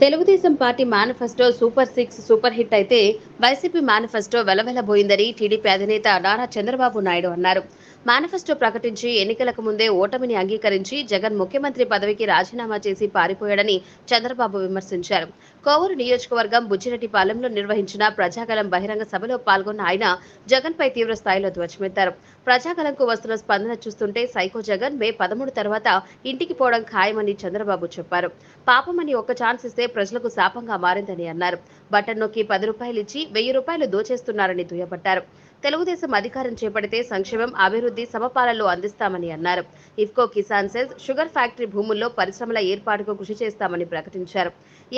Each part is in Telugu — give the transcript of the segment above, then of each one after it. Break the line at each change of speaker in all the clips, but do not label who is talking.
Telugu Desam party manifesto super six super hit అయితే వైసీపీ మేనిఫెస్టో వెలవెలబోయిందని టీడీపీ అధినేత నారా చంద్రబాబు నాయుడు అన్నారు. మేనిఫెస్టో ప్రకటించి ఎన్నికలకు ముందే ఓటమిని అంగీకరించి జగన్ ముఖ్యమంత్రి పదవికి రాజీనామా చేసి పారిపోయాడని చంద్రబాబు విమర్శించారు. కోవూరు నియోజకవర్గం బుచ్చిరెడ్డిపాలెంలో నిర్వహించిన ప్రజాగలం బహిరంగ సభలో పాల్గొన్న ఆయన జగన్ పై తీవ్ర స్థాయిలో ధ్వజమెత్తారు. ప్రజాగలంకు వస్తున్న స్పందన చూస్తుంటే సైకో జగన్ మే పదమూడు తర్వాత ఇంటికి పోవడం ఖాయమని చంద్రబాబు చెప్పారు. పాపమని ఒక్క ఛాన్స్ ఇస్తే ప్రజలకు శాపంగా మారిందని అన్నారు. బటన్ నొక్కి పది రూపాయలు ఇచ్చి వెయ్యి రూపాయలు దోచేస్తున్నారని దుయ్యబట్టారు. తెలుగుదేశం అధికారం చేపడితే సంక్షేమం అభివృద్ధి సమపాలనలో అందిస్తామని అన్నారు. ఇఫ్కో కిసాన్ సెల్స్ షుగర్ ఫ్యాక్టరీ భూముల్లో పరిశ్రమల ఏర్పాటుకు కృషి చేస్తామని ప్రకటించారు.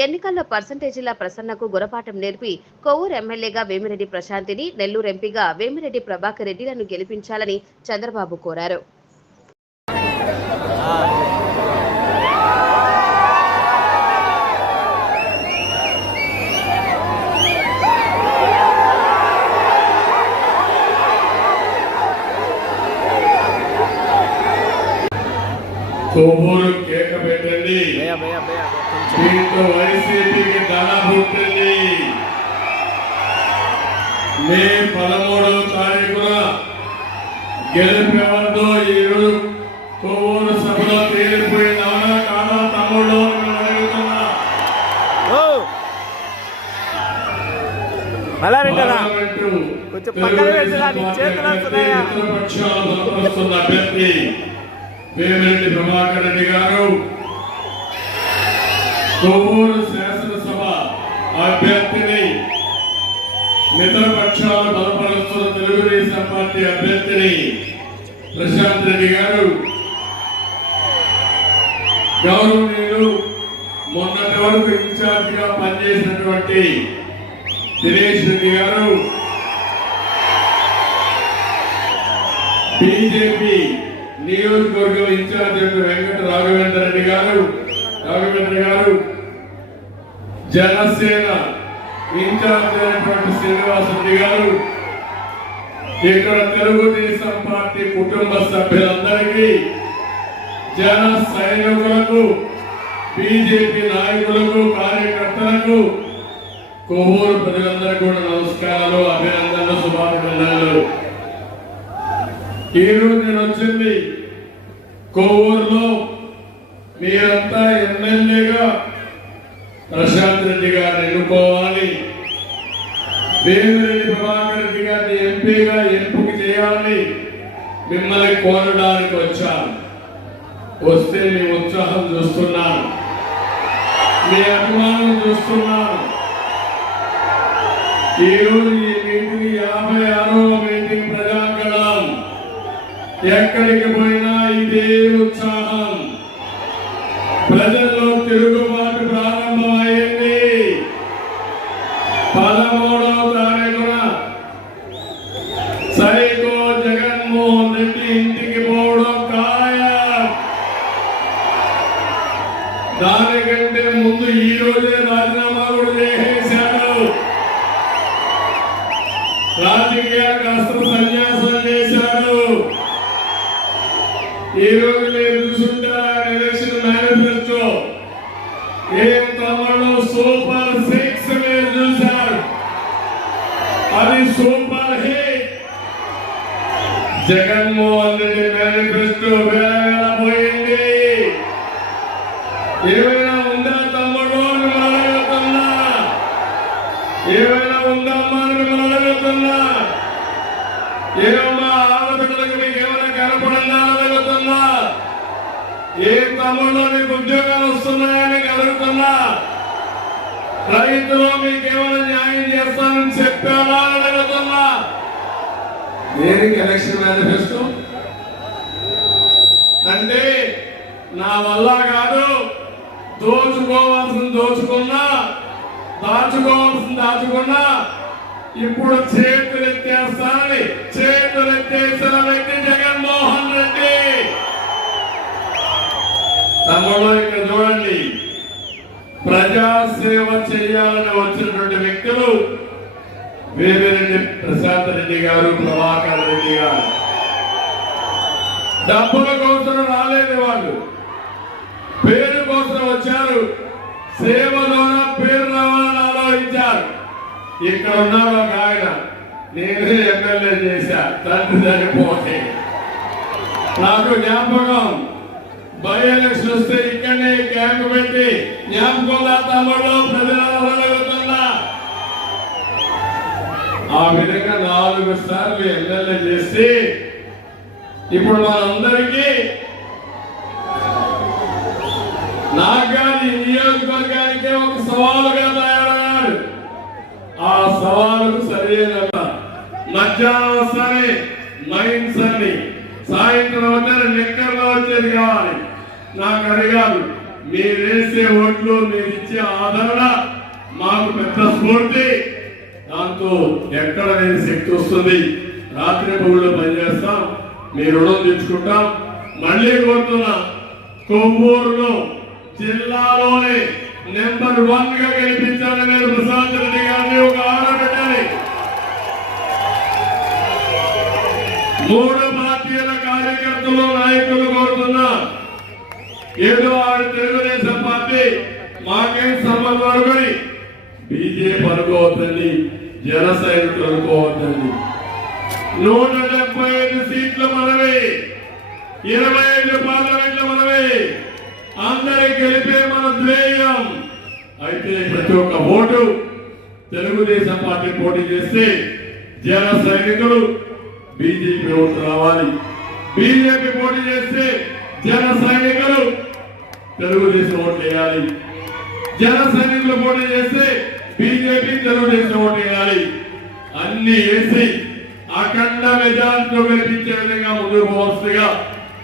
ఎన్నికల్లో పర్సంటేజీల ప్రసన్నకు గురపాఠం నేర్పి కొవ్వూరు ఎమ్మెల్యేగా వేమిరెడ్డి ప్రశాంతిని నెల్లూరు ఎంపీగా వేమిరెడ్డి ప్రభాకర్ రెడ్డిలను గెలిపించాలని చంద్రబాబు కోరారు.
కొవ్వూరు కేక పెట్టండి. దీంతో వైసీపీకి ధన పుట్టింది. మే పదమూడవ తారీఖున గెలిపేవారితో ఈరోజు కొవ్వూరు సభలో తేలిపోయింది అవునా కాదా తమ్ముడు
కొంచెం పక్కన పెట్టరా, నీ చేతులు వస్తున్నాయా?
మిత్రపక్షాలు వేమిరెడ్డి ప్రభాకర్ రెడ్డి గారు. కొవ్వూరు శాసనసభ అభ్యర్థిని మిత్రపక్షాలు బలపరుస్తున్న తెలుగుదేశం పార్టీ అభ్యర్థిని ప్రశాంత్ రెడ్డి గారు. గౌరవనీయులు మొన్నటి వరకు ఇన్ఛార్జిగా పనిచేసినటువంటి దినేష్ రెడ్డి గారు. బీజేపీ నియోజకవర్గం ఇన్ఛార్జ్ అయిన వెంకట రాఘవేంద్ర రెడ్డి గారు రాఘవేంద్ర గారు జనసేన ఇన్ఛార్జ్ అయినటువంటి శ్రీనివాస రెడ్డి గారు ఇక్కడ తెలుగుదేశం పార్టీ కుటుంబ సభ్యులందరికీ జన సైనికులకు బీజేపీ నాయకులకు కార్యకర్తలకు కొవ్వూరు ప్రజలందరికీ కూడా నమస్కారాలు అభినందనలు శుభాభినందనలు. ఈరోజు నేను వచ్చింది కొవ్వూరులో. మీరంతా ఎమ్మెల్యేగా ప్రశాంత్ రెడ్డి గారిని ఎన్నుకోవాలి. వేమిరెడ్డి ప్రభాకర్ రెడ్డి గారిని ఎంపీగా ఎంపిక చేయాలని మిమ్మల్ని కోరడానికి వచ్చాను. వస్తే మీ ఉత్సాహం చూస్తున్నాను. మీ అభిమానం చూస్తున్నాను. ఈరోజు ఈ మీటింగ్ యాభై ఆరో ఎక్కడికి పోయినా ఇదే ఉత్సాహం. ప్రజల్లో తిరుగుబాటు ప్రారంభమైంది పదమూడవ తారీఖున సైకో జగన్మోహన్ రెడ్డి ఇంటికి పోవడం ఖాయం. దానికంటే ముందు ఈ రోజే రాజీనామా కూడా చేసేశాడు రాజకీయ కాస్త సన్యాసం చేశాడు ఈ రోజు మీరు చూసుంటారా ఎలక్షన్ మేనిఫెస్టో ఏ తమలో సూపర్ సిక్స్ మీరు చూశారు? అది super hit. Jaganmohan Reddy manifesto పోయింది. ఏమైనా ఉందా తమ్ముడు అని మిమ్మల్ని అడుగుతున్నా ఏమైనా ఉందమ్మా అని మిమ్మల్ని అడుగుతున్నా ఏమమ్మా ఆడపిల్లలకి మీకు ఏమైనా కనపడిందా అని అడుగుతున్నా ఏ తమ్ముళ్ళు మీకు ఉద్యోగాలు వస్తున్నాయని అడుగుతున్నా రైతులు మీకు ఏమైనా న్యాయం చేస్తానని చెప్పారా అని అడుగుతున్నా. దేనికి ఎలక్షన్ మేనిఫెస్టో? అంటే నా వల్ల కాదు దోచుకోవాల్సింది దోచుకున్నా దాచుకోవాల్సింది దాచుకున్నా ఇప్పుడు చేతులు ఎత్తేస్తానని చేతులు ఎత్తేసిన తమలో ఇక్కడ చూడండి. ప్రజాసేవ చేయాలని వచ్చినటువంటి వ్యక్తులు వేమిరెడ్డి ప్రశాంత్ రెడ్డి గారు ప్రభాకర్ రెడ్డి గారు. డబ్బుల కోసం రాలేదు వాళ్ళు. పేరు కోసం వచ్చారు. సేవ ద్వారా పేరు రావాలని ఆలోచించారు. ఇక్కడ ఉన్నారు ఒక ఆయన. నేనే ఎమ్మెల్యే చేశా. తండ్రి చనిపోతే నాకు జ్ఞాపకం బై ఎలక్షన్ వస్తే ఇక్కడనే క్యాంపు పెట్టి జ్ఞాపకం తమ్ముడు ప్రజలుతున్నా ఆ విధంగా నాలుగు సార్లు ఎమ్మెల్యే చేసి ఇప్పుడు మనందరికీ నాగారి నియోజకవర్గానికే ఒక సవాలుగా తయారయ్యాడు. ఆ సవాలుకు సరైన మధ్యాహ్నం వస్తానే మైండ్స్ అని సాయంత్రం వద్ద నిక్కర్లో వచ్చేది కావాలి. నాకు అడిగారు కాదు మీరు వేసే ఓట్లు మీరు ఇచ్చే ఆదరణ మాకు పెద్ద స్ఫూర్తి. దాంతో ఎక్కడ లేని శక్తి వస్తుంది. రాత్రి పగుళ్ళు పనిచేస్తాం మీ రుణం తెచ్చుకుంటాం. మళ్ళీ కోరుతున్నా కొవ్వూరులో జిల్లాలోనే నెంబర్ వన్గా గెలిపించాలని మీరు ప్రశాంత్ రెడ్డి గారిని ఒక ఆడబిడ్డని మూడు పార్టీల కార్యకర్తలు నాయకులు ఏదో ఆవిడ తెలుగుదేశం పార్టీ మాకేం సంబంధం అనుకొని బీజేపీ అనుకోవద్దండి జనసైనికులు అనుకోవద్దండి. నూట డెబ్బై ఐదు సీట్లు మనవి ఇరవై ఐదు పార్లమెంట్లు మనవి అందరి గెలిపే మన ధ్యేయం. అయితే ప్రతి ఒక్క ఓటు తెలుగుదేశం పార్టీ పోటీ చేస్తే జన సైనికులు బీజేపీ ఓటు రావాలి. బీజేపీ పోటీ చేస్తే జన సైనికులు తెలుగుదేశం ఓట్లు వేయాలి. జన సైనికులు పోటీ చేస్తే బీజేపీ తెలుగుదేశం ఓటు వేయాలి. అన్ని వేసి అఖండ మెజార్టీతో గెలిపించే విధంగా ముందుకు పోవలసిందిగా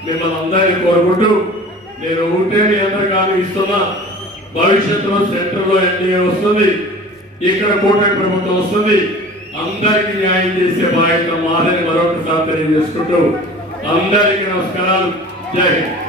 మిమ్మల్ని అందరినీ కోరుకుంటూ నేను ఉంటే మీ అందరికీ హామీ ఇస్తున్నా. భవిష్యత్తులో సెంటర్లో ఎన్డీఏ వస్తుంది. ఇక్కడ కూటమి ప్రభుత్వం వస్తుంది. అందరికీ న్యాయం చేసే బాధ్యత మాదని మరొకసారి తెలియజేసుకుంటూ అందరికీ నమస్కారాలు. జై హింద్.